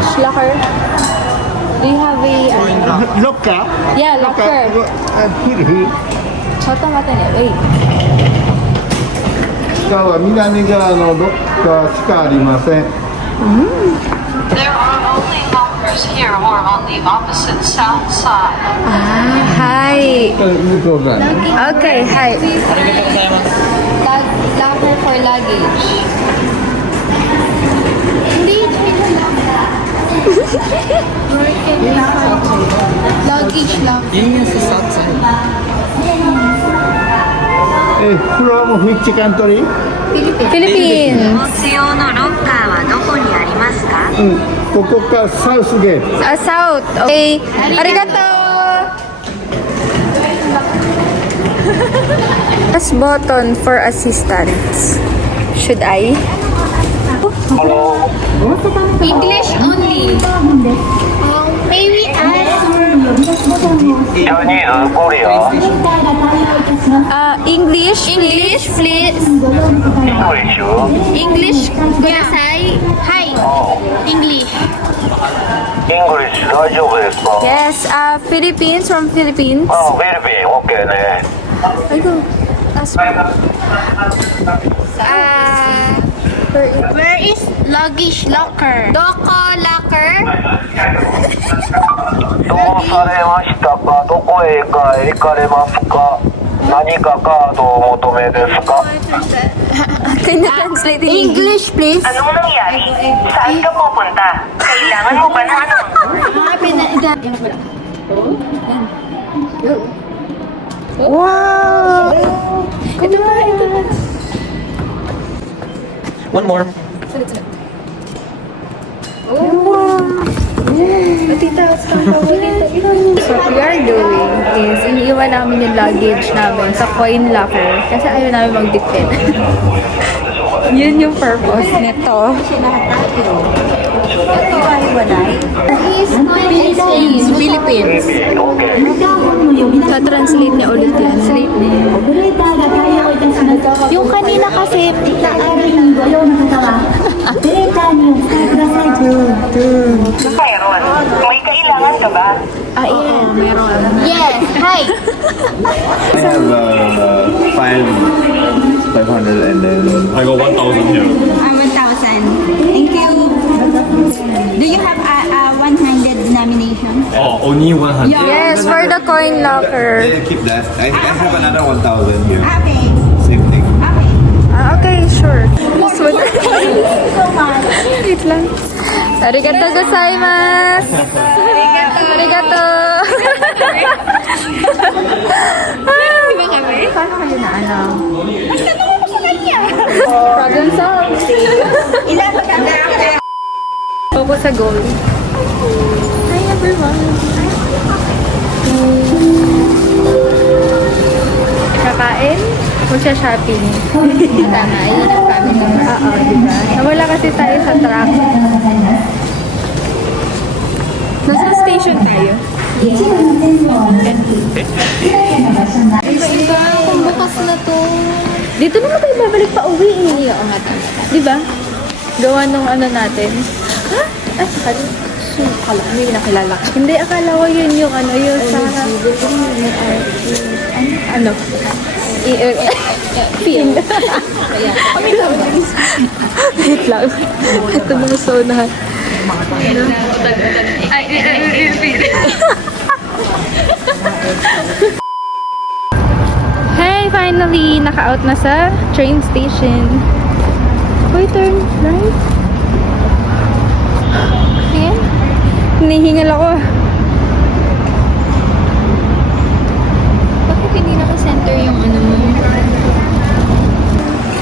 luggage locker? Do you have a... locker? Yeah, locker. Full. ちょっと待ってね。Wait. 下は南側のロッカーしかありません。There are only lockers here or on the opposite south side. はい。向こう側に。Okay, はい。Locker for luggage. Hindi, luggage locker. From which country? Philippines. 荷物用のロッカーはどこにありますか？ここからサウスゲート。South. Okay. Arigato. Press button for assistance. Should I? English only. Maybe ask Chinese, Korea, English, please. English. English. Kudasai. Hi. English. English 大丈夫ですか？ Yes. Philippines, from Philippines. あ、フィリピン OK ね。 Ayun. Where is luggage locker? Doko locker? どうされましたか？どこへ行かれますか？何かカードをお求めですか？ Can you translate in English, please? Anong nangyari? Saan ka pupunta? Kailangan mo ba ng Wow! Ito na. One more. So what we are doing is iniiwan namin yung luggage namin sa coin locker kasi ayaw namin magdikit. Yun yung purpose nito. Philippines. So translate niya ulit yan. Yung kanina kasi Mayroon. May kailangan ka ba? meron. Yes, hi. I have 500 and then I got 1,000 here. 1,000. Thank you. Do you have a 100 denomination? Oh, only 100. Yes, for the coin locker. keep that. I have another 1,000 here. Okay. Same thing. Okay. Okay, sure. Wait lang. Arigato gozaimasu. Arigato. Paano kayo na ano? Problem solved. Focus sa goal. Hi everyone. Kakain? Magsha-shopping. Tama, yun ang family. Oo, diba? Nawala kasi tayo sa truck. Nasa station tayo. Iba-iba, kung bukas na to. Dito naman tayo babalik pa uwi. Oo nga, tama. Diba? Gawa nung ano natin. Ha? Ay, sakali. Akala ko may nakilala ka. Hindi, akala ko yun yung ano, yung sa... Ano? Field. Kami lang. Wait lang. Ito na sa unahan. Hey, finally! Naka-out na sa train station. Wait, turn right. Ayan. Hinihingal ako. Bakit hindi naka-center yung ano mo?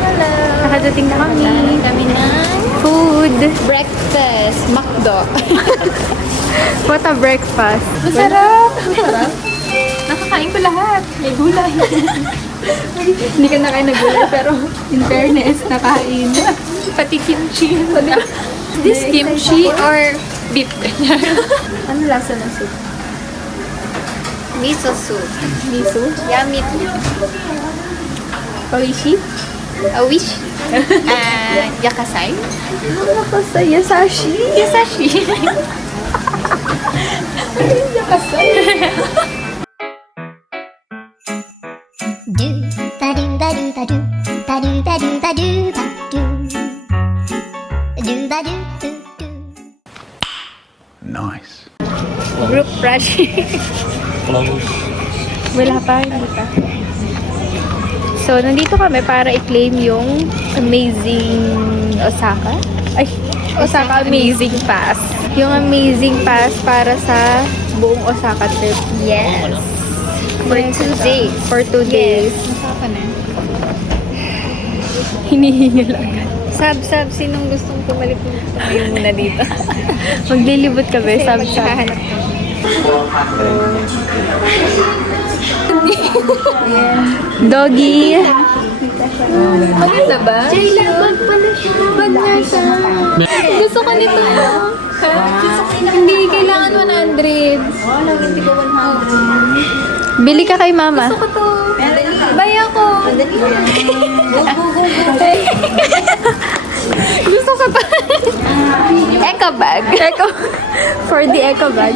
Hello! Nakadating na kami. Kami ng food. Breakfast. McDo. What a breakfast. Masarap! Masarap? Nakakain ko lahat. May gulay. Hindi ka nakain ng gulay, pero in fairness, nakain. Pati kimchi. This kimchi or beef? Ano lasa ng soup? Miso soup. Miso? Yummy. Oishi? A wish. Yakasai. Yakasai. Yasashi. Yasashi. Yakasai. Do ba do ba do ba do ba do ba do ba do ba do do ba do do do. Nice. Group project. Wala pa, hindi pa. So, nandito kami para i-claim yung Amazing Osaka. Ay, Osaka Amazing Pass. Yung Amazing Pass para sa buong Osaka trip. Yes. For 2 days. For 2 days. Osaka na. Hinihingal agad. Sab, sinong gustong pumalip ngayon muna dito? Maglilibot kami, sab. Doggy. Maganda ba? Jayla, bag pala siya. Bag na siya. Gusto ko nito. Hindi, kailangan 100. Hindi ko 100. Bili ka kay mama. Gusto ko to. Buy ako. Gusto ko to. Eco bag. Eco. For the eco bag.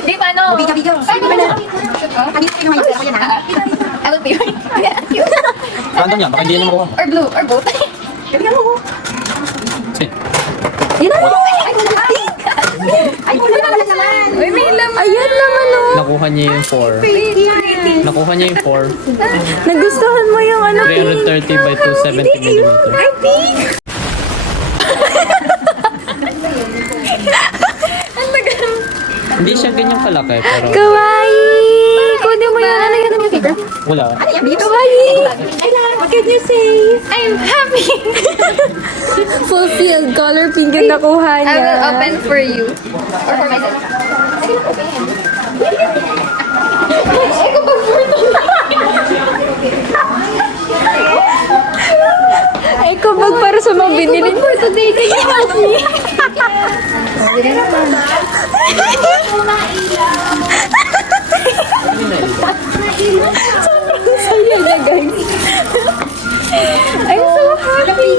Di ba no? Video. I will pay. Random yan, baka hindi yan makuha. Or blue, or both. Sige. Ay, wala naman. Uy, may laman. Ayan naman o. Nakuha niya yung 4. Nakuha niya yung 4. Nagustuhan mo yung ano, 330 by 270 millimeter. Hindi siya ganyan kalaki, pero Kawaii! Kunin mo yun. Ano yun? Ano yung paper? wala. Kawaii! What can you say? I'm happy! Fulfilled. Color pink yung nakuha niya. I will open for you. Or for myself. Sige na, open yan. Eko ba Eko bag para sa mga binili. For today, can you help me? Sobrang saya niya, guys. I'm so happy.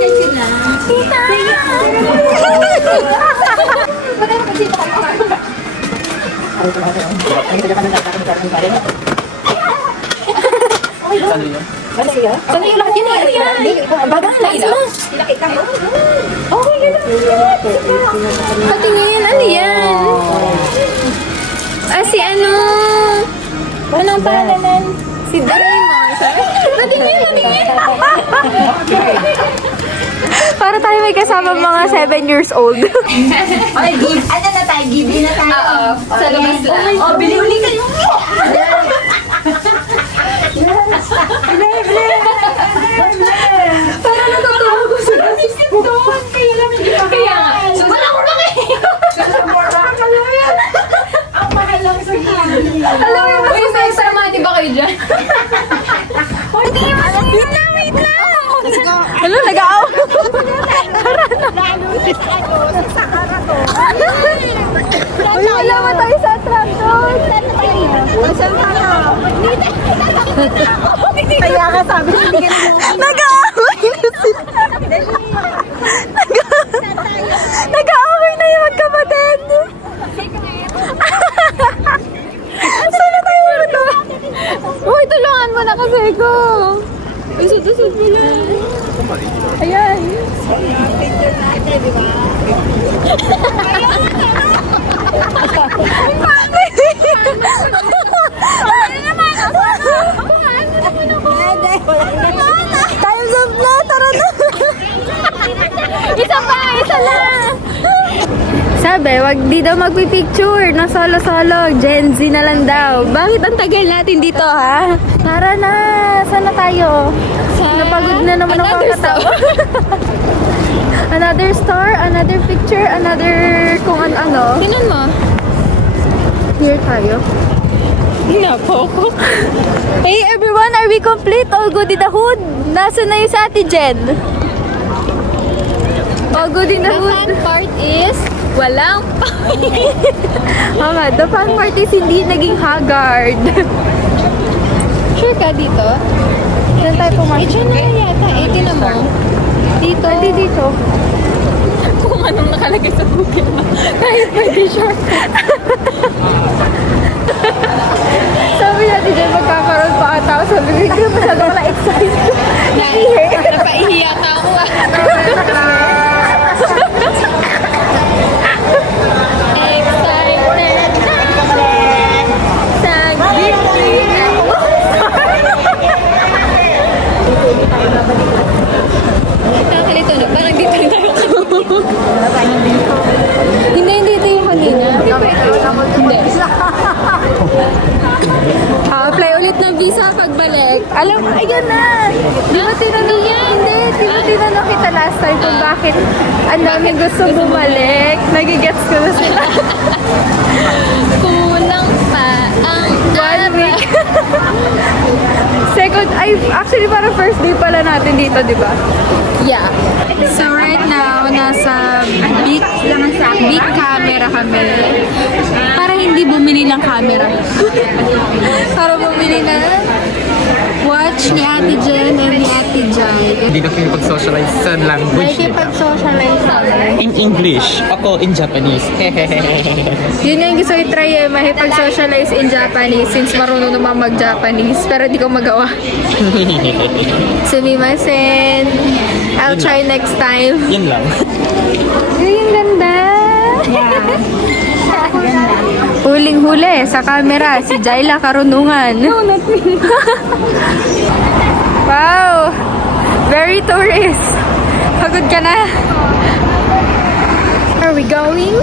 Saan yung lahat yun eh? Bagang light mo. Okay, gano'n. Patingin, ano yan? Ah, si ano? Anong pangalan? Si Doraemon. Patingin. Para tayo may kasama mga 7 years old. Okay, give. Ano na tayo? Give na tayo. Oo, sa labas lang. Oh, bili-uli kayo. Para natutuwa ko sa doon. Kaya lang hindi pa. Kaya nga. Wala ko na kayo. Ang mahal lang sa gili. Alam mo ba sa examati ba kayo dyan? Wait lang. Ano, nag-aaw? Uy, wala mo tayo sa attraction. Saan tayo? Kaya ka sabi, hindi ka naman. Nag-aaway na sila. Nag-aaway na yung magkapatid. Saan na tayo muna? Uy, tulungan mo na kasi ko. Usod-usod mo lang. Ayan. Time's up na. Tara na. Isa lang. Sabi, wag di daw magpipicture na solo-solo. Gen Z na lang daw. Bakit ang tagal natin dito, ha? Tara na. Saan na tayo? Napagod na naman ako kakatawa. Another store, another picture, another kung ano-ano. Tingnan mo. Here tayo. Nga po ako. Hey everyone, are we complete? All good in the hood? Nasaan na yung sa Ate Jen? All good in the hood? The fun part is, walang Mama, the fun part is hindi naging haggard. Sure ka? dito? Saan tayo pumasok? Diyan na yata. Tinan mo. Dito. Hindi dito. Kung anong nakalagay sa Google mo. Kahit pwede shortcut. Sabi natin dyan, magkakaroon pa ata ako. Sabi ko, hindi masyado ko na-excite. Napaihiya na ako. Excited sa gitli ako. Nakakalito na. Parang dito rin tayo. Hindi ito yung kanina. Hindi. Apply ulit ng visa pagbalik. Alam mo, ayun na. Di ba tinanong yan? Hindi. Di ba tinanong kita last time kung bakit ang daming gusto bumalik? Nagigets ko na sila. Kulang pa ang 1 week. Second, actually parang first day pala natin dito, di ba? Yeah. So right now, nasa big camera kami. Para hindi bumili ng camera. Para bumili na watch ni Ate Jen and ni Ate Jai. Hindi na kayo pag-socialize sa language. Nakikipag-socialize kami. In English, ako in Japanese. Yun yung gusto i-try makipag-socialize in Japanese since marunong naman mag-Japanese. Pero di ko magawa. Sumimasen. I'll try next time. Yun lang. Ay, ang ganda. Huling-huli sa camera, si Jaila Karunungan. No, not me. Wow! Very tourist. Pagod ka na. Are we going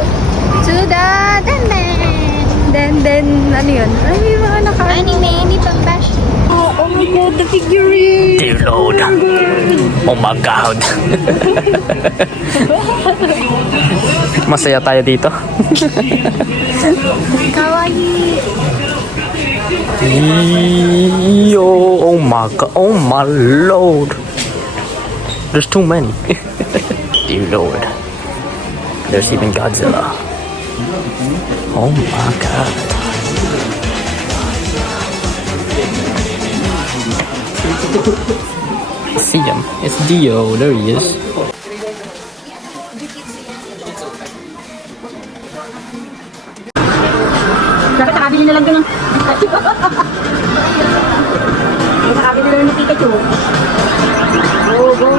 to the Den? Ano yun? Ano yung mga naka-anime? Hindi pang bash. Oh my god, the figurine! Deload. Oh my God. Masaya tayo dito. Kawaii! Yo, oh my God, oh my Lord. There's too many. Dear Lord. There's even Godzilla. Oh my God. See him. It's Dio. There he is. Nakakabili na lang ka ng... Nakakabili na lang ng Pikachu. Go!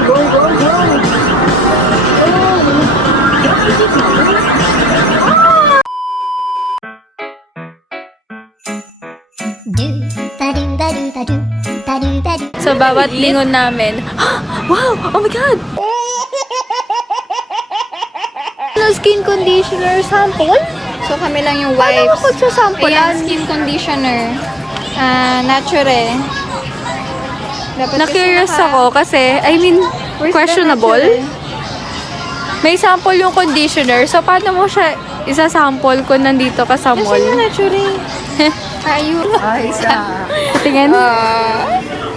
So, bawat lingon namin, wow! Oh my God! Skin conditioner sample? So, kami lang yung wipes. Paano ako sample? Ayan, skin conditioner. Nature. Na-curious ako kasi, questionable. May sample yung conditioner. So, paano mo siya isa-sample kung nandito ka sa mall? Kasi nature. Ayun. Ay, isa. Tingin.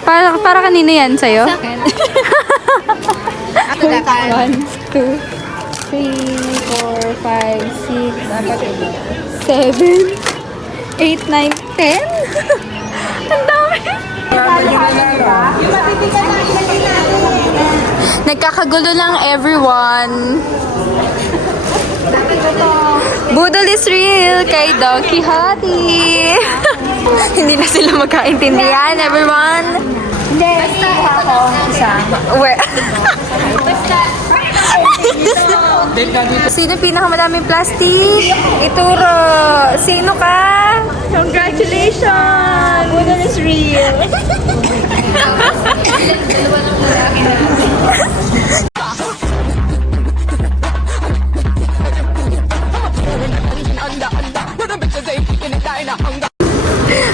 Para kanina yan sa'yo? Sa akin. 1, 2, 3, 4, 5, 6, 7, 8, 9, 10. Ang dami. Nagkakagulo lang everyone. Budol is real kay Don Quixote. Hindi na sila magkaintindihan, everyone. Hindi, ako isa. Where? Sino pinakamaraming plastic? Ituro. Sino ka? Congratulations! Budol is real.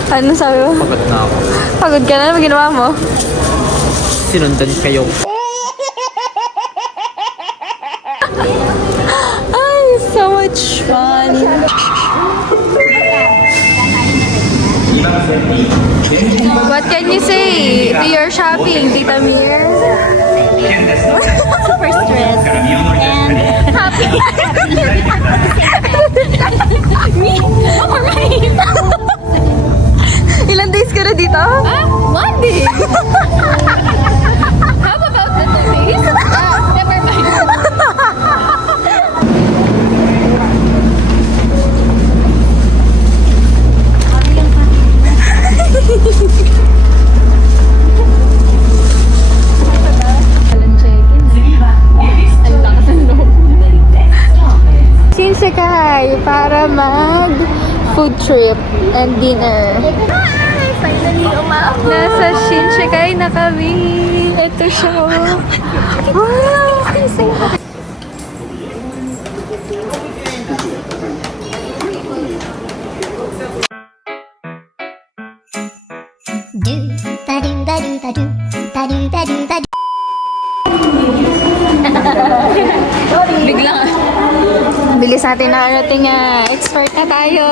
Ano sabi mo? Pagod na ako. Pagod ka na? Ano ginawa mo? Sinundan kayo. Ay, so much fun. What can you say to your shopping, Tita Mir? Super stressed. And Happy. me? Alright. Ilang days ka na dito? Ah, 1 day. How about the 2 days? Never mind. Shinshikai para mag food trip and dinner. Hi! Finally, umabot! Nasa Shinshikai na kami. Ito siya. Wow! Kasi Do ba do ba do ba do ba do ba do ba do. biglang bilis natin na arating expert na tayo.